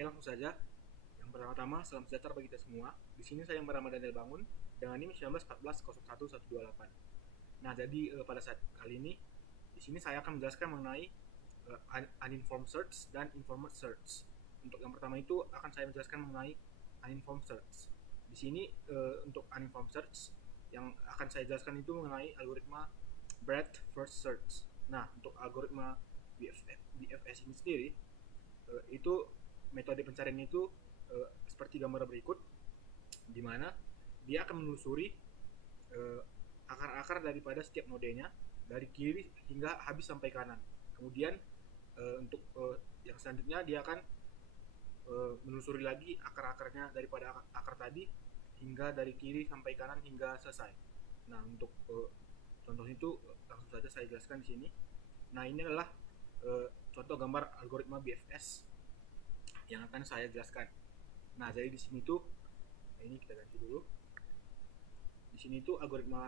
Oke, langsung saja. Yang pertama-tama, salam sejahtera bagi kita semua. Di sini saya Ramadan Daniel Bangun dengan NIM 1914011128. Nah, jadi pada saat kali ini di sini saya akan menjelaskan mengenai uninformed search dan informed search. Untuk yang pertama itu akan saya menjelaskan mengenai uninformed search. Di sini untuk uninformed search yang akan saya jelaskan itu mengenai algoritma breadth first search. Nah, untuk algoritma BFS ini sendiri itu metode pencarian itu seperti gambar berikut, di mana dia akan menelusuri akar-akar daripada setiap nodenya dari kiri hingga habis sampai kanan. Kemudian untuk yang selanjutnya dia akan menelusuri lagi akar-akarnya daripada akar tadi hingga dari kiri sampai kanan hingga selesai. Nah, untuk contoh itu langsung saja saya jelaskan di sini. Nah, ini adalah contoh gambar algoritma BFS yang akan saya jelaskan. Nah, jadi di sini tuh ini kita ganti dulu. Di sini tuh algoritma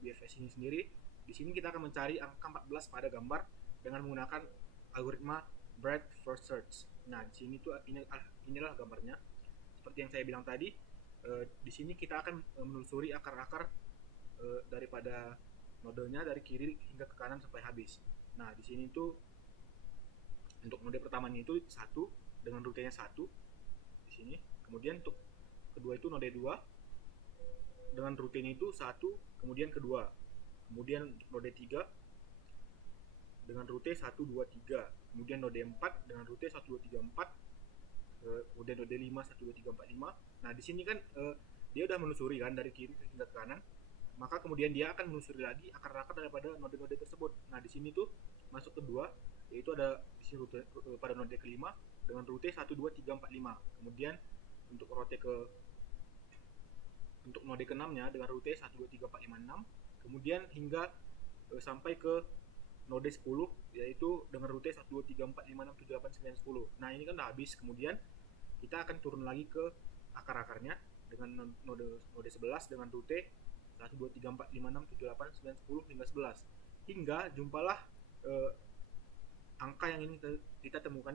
BFS ini sendiri. Di sini kita akan mencari angka 14 pada gambar dengan menggunakan algoritma breadth first search. Nah, di sini tuh inilah gambarnya. Seperti yang saya bilang tadi, di sini kita akan menelusuri akar-akar daripada nodenya dari kiri hingga ke kanan sampai habis. Nah, di sini tuh untuk node pertamanya itu 1 dengan rutenya 1 di sini. Kemudian untuk kedua itu node 2 dengan rutenya itu 1, kemudian kedua. Kemudian untuk node 3 dengan rute 1 2 3. Kemudian node 4 dengan rute 1 2 3 4. Kemudian node 5 1 2 3 4 5. Nah, di sini kan dia udah menelusuri kan dari kiri hingga ke kanan. Maka kemudian dia akan menelusuri lagi akar-akar daripada node-node tersebut. Nah, di sini tuh masuk kedua, yaitu ada di sini rute pada node kelima dengan rute 1 2 3 4 5. Kemudian untuk untuk node ke-6-nya dengan rute 1 2 3 4 5 6. Kemudian hingga sampai ke node 10, yaitu dengan rute 1 2 3 4 5 6 7 8 9 10. Nah, ini kan udah habis. Kemudian kita akan turun lagi ke akar-akarnya dengan node 11 dengan rute 1 2 3 4 5 6 7 8 9 10 hingga 11. Hingga jumpalah angka yang ini kita temukan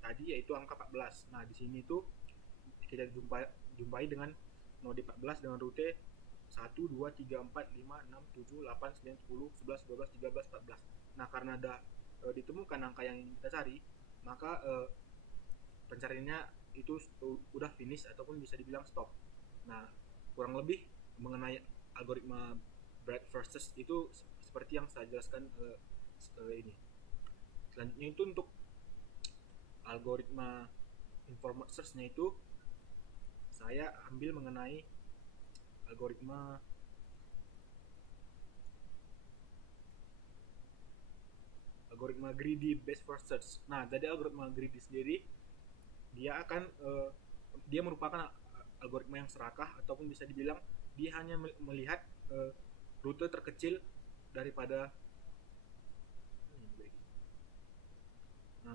tadi, yaitu angka 14. Nah, di sini tuh kita jumpai dengan node 14 dengan rute 1 2 3 4 5 6 7 8 9 10 11 12 13 14. Nah, karena ada ditemukan angka yang kita cari, maka pencariannya itu udah finish ataupun bisa dibilang stop. Nah, kurang lebih mengenai algoritma breadth first search itu seperti yang saya jelaskan ini. Selanjutnya itu untuk algoritma informed search-nya itu saya ambil mengenai algoritma greedy based first search. Nah, jadi algoritma greedy sendiri dia akan dia merupakan algoritma yang serakah ataupun bisa dibilang dia hanya melihat rute terkecil daripada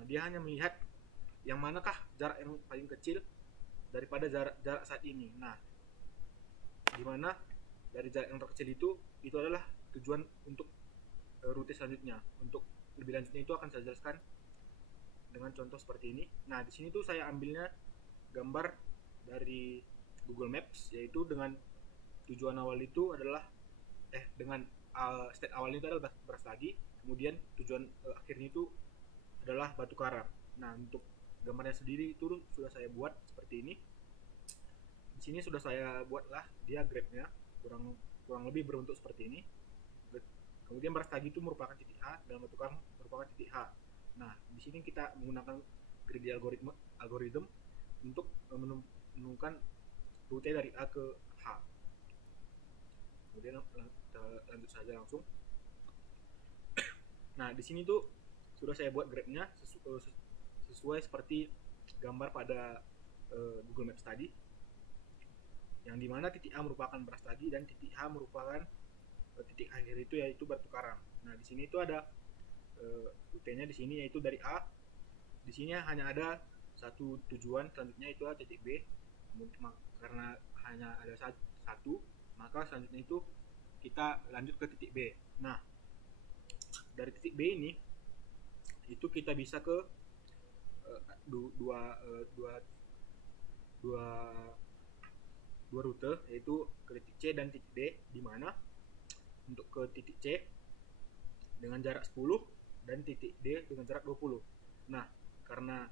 dia hanya melihat yang manakah jarak yang paling kecil daripada jarak saat ini. Nah, dimana dari jarak yang terkecil itu adalah tujuan untuk rute selanjutnya. Untuk lebih lanjutnya itu akan saya jelaskan dengan contoh seperti ini. Nah, di sini tuh saya ambilnya gambar dari Google Maps, yaitu dengan tujuan awal itu adalah dengan state awalnya itu adalah Brastagi, kemudian tujuan akhirnya itu adalah Batu Karang. Nah, untuk gambarnya sendiri itu sudah saya buat seperti ini. Di sini sudah saya buatlah diagramnya, kurang lebih berbentuk seperti ini. Kemudian Brastagi itu merupakan titik A dan Batu Karang merupakan titik H. Nah, di sini kita menggunakan greedy algorithm untuk menemukan rute dari A ke H. Kemudian kita lanjut saja langsung. Nah, di sini tuh sudah saya buat grafnya sesuai seperti gambar pada Google Maps tadi, yang dimana titik A merupakan Brastagi dan titik H merupakan titik akhir itu yaitu Batu Karang. Nah, di sini itu ada rutenya di sini yaitu dari A. Di sini hanya ada satu tujuan, selanjutnya itu adalah titik B. Karena hanya ada satu, maka selanjutnya itu kita lanjut ke titik B. Nah, dari titik B ini itu kita bisa ke dua, dua dua dua rute, yaitu ke titik C dan titik D, di mana untuk ke titik C dengan jarak 10 dan titik D dengan jarak 20. Nah, karena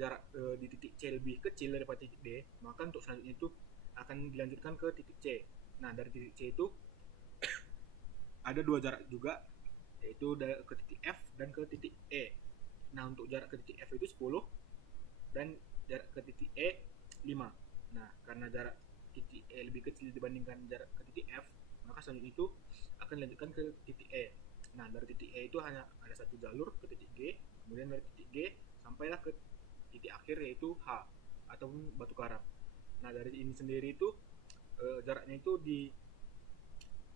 jarak di titik C lebih kecil daripada titik D, maka untuk selanjutnya itu akan dilanjutkan ke titik C. Nah, dari titik C itu ada dua jarak juga, yaitu ke titik F dan ke titik E. Nah, untuk jarak ke titik F itu 10 dan jarak ke titik E 5. Nah, karena jarak titik E lebih kecil dibandingkan jarak ke titik F, maka selanjutnya itu akan dilanjutkan ke titik E. Nah, dari titik E itu hanya ada satu jalur ke titik G, kemudian dari titik G sampailah ke titik akhir, yaitu H ataupun Batu Karang. Nah, dari ini sendiri itu jaraknya itu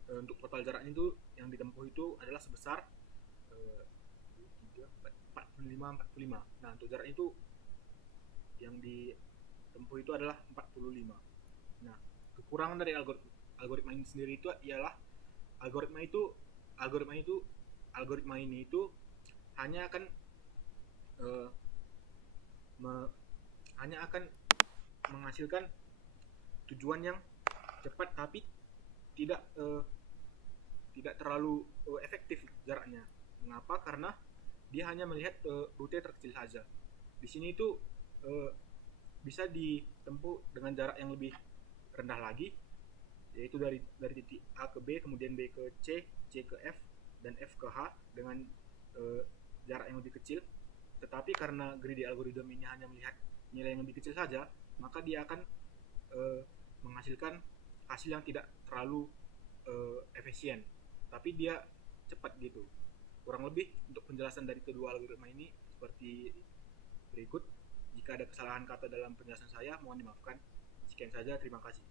untuk total jaraknya itu yang ditempuh itu adalah sebesar 45. Nah, untuk jaraknya itu yang ditempuh itu adalah 45. Nah, kekurangan dari algoritma ini sendiri itu ialah algoritma ini itu hanya akan menghasilkan tujuan yang cepat, tapi tidak terlalu efektif jaraknya. Mengapa? Karena dia hanya melihat rute terkecil saja. Di sini itu bisa ditempuh dengan jarak yang lebih rendah lagi, yaitu dari titik A ke B, kemudian B ke C, C ke F, dan F ke H dengan jarak yang lebih kecil. Tetapi karena greedy algorithm ini hanya melihat nilai yang lebih kecil saja, maka dia akan menghasilkan hasil yang tidak terlalu efisien, tapi dia cepat gitu. Kurang lebih untuk penjelasan dari kedua algoritma ini seperti berikut. Jika ada kesalahan kata dalam penjelasan saya, mohon dimaafkan. Sekian saja, terima kasih.